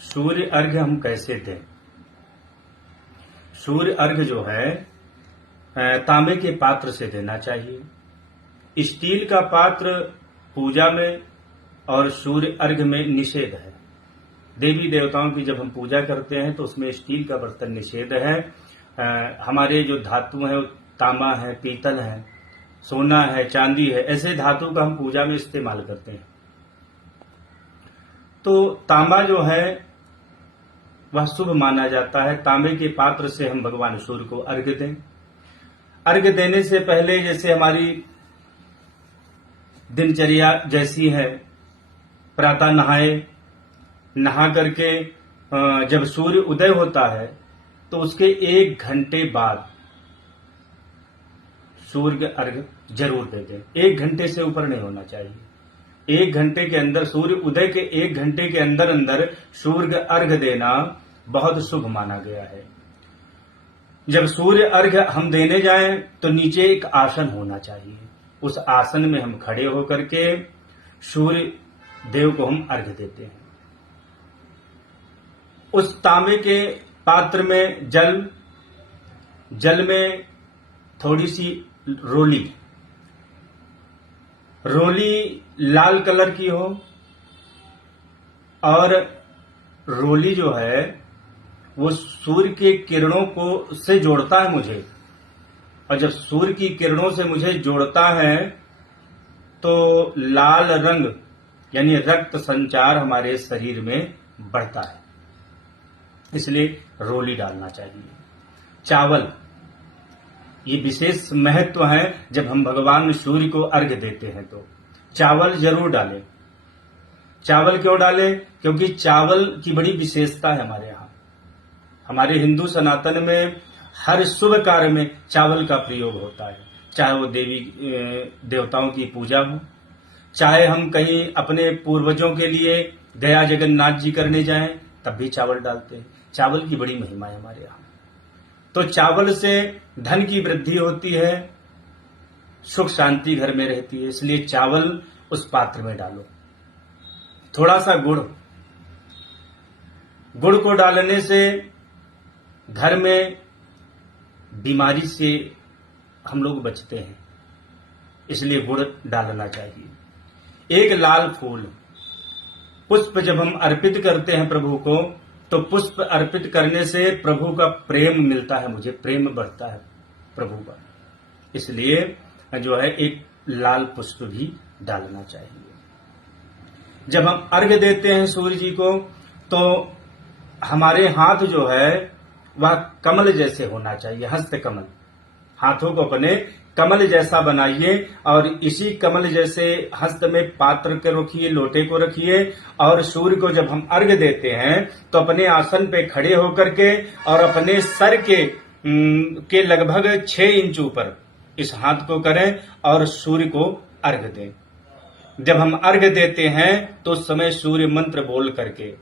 सूर्य अर्घ्य हम कैसे दें। सूर्य अर्घ्य जो है तांबे के पात्र से देना चाहिए। स्टील का पात्र पूजा में और सूर्य अर्घ्य में निषेध है। देवी देवताओं की जब हम पूजा करते हैं तो उसमें स्टील का बर्तन निषेध है। हमारे जो धातु है तांबा है, पीतल है, सोना है, चांदी है, ऐसे धातु का हम पूजा में इस्तेमाल करते हैं। तो तांबा जो है वह शुभ माना जाता है। तांबे के पात्र से हम भगवान सूर्य को अर्घ्य दें। अर्घ्य देने से पहले जैसे हमारी दिनचर्या जैसी है, प्रातः नहाए, नहा करके जब सूर्य उदय होता है तो उसके 1 घंटे बाद सूर्य अर्घ्य जरूर दे दें। 1 घंटे से ऊपर नहीं होना चाहिए। 1 घंटे के अंदर, सूर्य उदय के 1 घंटे के अंदर अंदर सूर्य अर्घ्य देना बहुत शुभ माना गया है। जब सूर्य अर्घ्य हम देने जाएं तो नीचे एक आसन होना चाहिए। उस आसन में हम खड़े होकर के सूर्य देव को हम अर्घ्य देते हैं। उस तांबे के पात्र में जल में थोड़ी सी रोली लाल कलर की हो, और रोली जो है वो सूर्य के किरणों को से जोड़ता है मुझे, और जब सूर्य की किरणों से मुझे जोड़ता है तो लाल रंग यानी रक्त संचार हमारे शरीर में बढ़ता है, इसलिए रोली डालना चाहिए। चावल, ये विशेष महत्व है। जब हम भगवान सूर्य को अर्घ्य देते हैं तो चावल जरूर डालें। चावल क्यों डालें? क्योंकि चावल की बड़ी विशेषता है हमारे यहाँ। हमारे हिंदू सनातन में हर शुभ कार्य में चावल का प्रयोग होता है, चाहे वो देवी देवताओं की पूजा हो, चाहे हम कहीं अपने पूर्वजों के लिए गया जगन्नाथ जी करने जाएं तब भी चावल डालते हैं। चावल की बड़ी महिमा है हमारे यहाँ। तो चावल से धन की वृद्धि होती है, सुख शांति घर में रहती है, इसलिए चावल उस पात्र में डालो। थोड़ा सा गुड़ को डालने से घर में बीमारी से हम लोग बचते हैं, इसलिए गुड़ डालना चाहिए। एक लाल फूल, पुष्प जब हम अर्पित करते हैं प्रभु को तो पुष्प अर्पित करने से प्रभु का प्रेम मिलता है, मुझे प्रेम बढ़ता है प्रभु का, इसलिए जो है एक लाल पुष्प भी डालना चाहिए। जब हम अर्घ्य देते हैं सूर्य जी को तो हमारे हाथ जो है वह कमल जैसे होना चाहिए, हस्त कमल। हाथों को अपने कमल जैसा बनाइए और इसी कमल जैसे हस्त में पात्र के रखिए, लोटे को रखिए, और सूर्य को जब हम अर्घ्य देते हैं तो अपने आसन पे खड़े होकर के और अपने सर के लगभग 6 इंच ऊपर इस हाथ को करें और सूर्य को अर्घ्य दें। जब हम अर्घ्य देते हैं तो उस समय सूर्य मंत्र बोल करके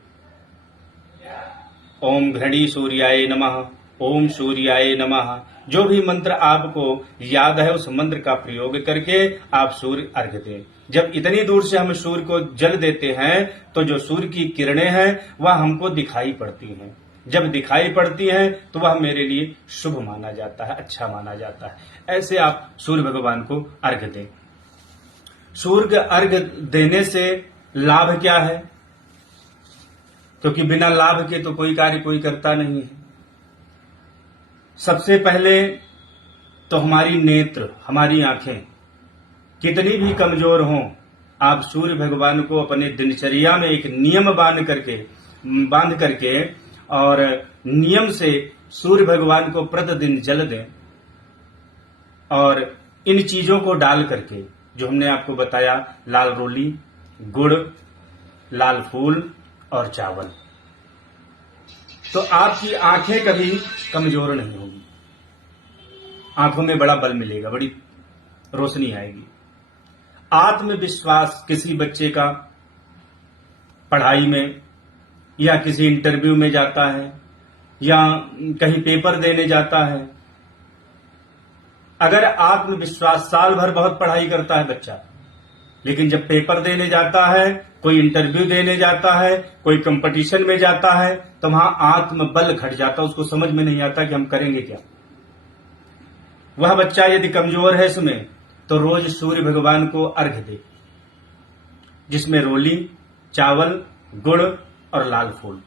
ओम घृणी सूर्याय नमः, ओम सूर्याय नमः, जो भी मंत्र आपको याद है उस मंत्र का प्रयोग करके आप सूर्य अर्घ्य दें। जब इतनी दूर से हम सूर्य को जल देते हैं तो जो सूर्य की किरणें हैं वह हमको दिखाई पड़ती हैं। जब दिखाई पड़ती हैं तो वह मेरे लिए शुभ माना जाता है, अच्छा माना जाता है। ऐसे आप सूर्य भगवान को अर्घ्य दें। सूर्य अर्घ्य देने से लाभ क्या है? क्योंकि बिना लाभ के तो कोई कार्य कोई करता नहीं है। सबसे पहले तो हमारी नेत्र, हमारी आंखें कितनी भी कमजोर हों, आप सूर्य भगवान को अपने दिनचर्या में एक नियम बांध करके और नियम से सूर्य भगवान को प्रतिदिन जल दें, और इन चीजों को डाल करके जो हमने आपको बताया, लाल रोली, गुड़, लाल फूल और चावल, तो आपकी आंखें कभी कमजोर नहीं होगी। आंखों में बड़ा बल मिलेगा, बड़ी रोशनी आएगी। आत्मविश्वास, किसी बच्चे का पढ़ाई में या किसी इंटरव्यू में जाता है या कहीं पेपर देने जाता है, अगर आत्मविश्वास, साल भर बहुत पढ़ाई करता है बच्चा, लेकिन जब पेपर देने जाता है, कोई इंटरव्यू देने जाता है, कोई कंपटीशन में जाता है, तो वहां आत्मबल घट जाता है, उसको समझ में नहीं आता कि हम करेंगे क्या। वह बच्चा यदि कमजोर है इसमें, तो रोज सूर्य भगवान को अर्घ्य दे, जिसमें रोली, चावल, गुड़ और लाल फूल।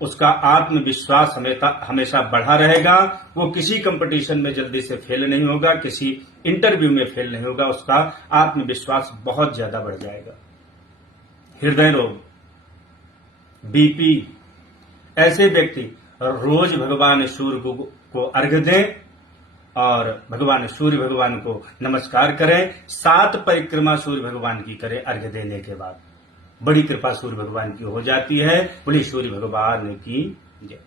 उसका आत्मविश्वास हमेशा बढ़ा रहेगा। वो किसी कंपटीशन में जल्दी से फेल नहीं होगा, किसी इंटरव्यू में फेल नहीं होगा, उसका आत्मविश्वास बहुत ज्यादा बढ़ जाएगा। हृदय रोग, बीपी, ऐसे व्यक्ति रोज भगवान सूर्य को अर्घ्य दें और भगवान सूर्य भगवान को नमस्कार करें। 7 परिक्रमा सूर्य भगवान की करें अर्घ्य देने के बाद। बड़ी कृपा सूर्य भगवान की हो जाती है। बोलिए सूर्य भगवान की जय।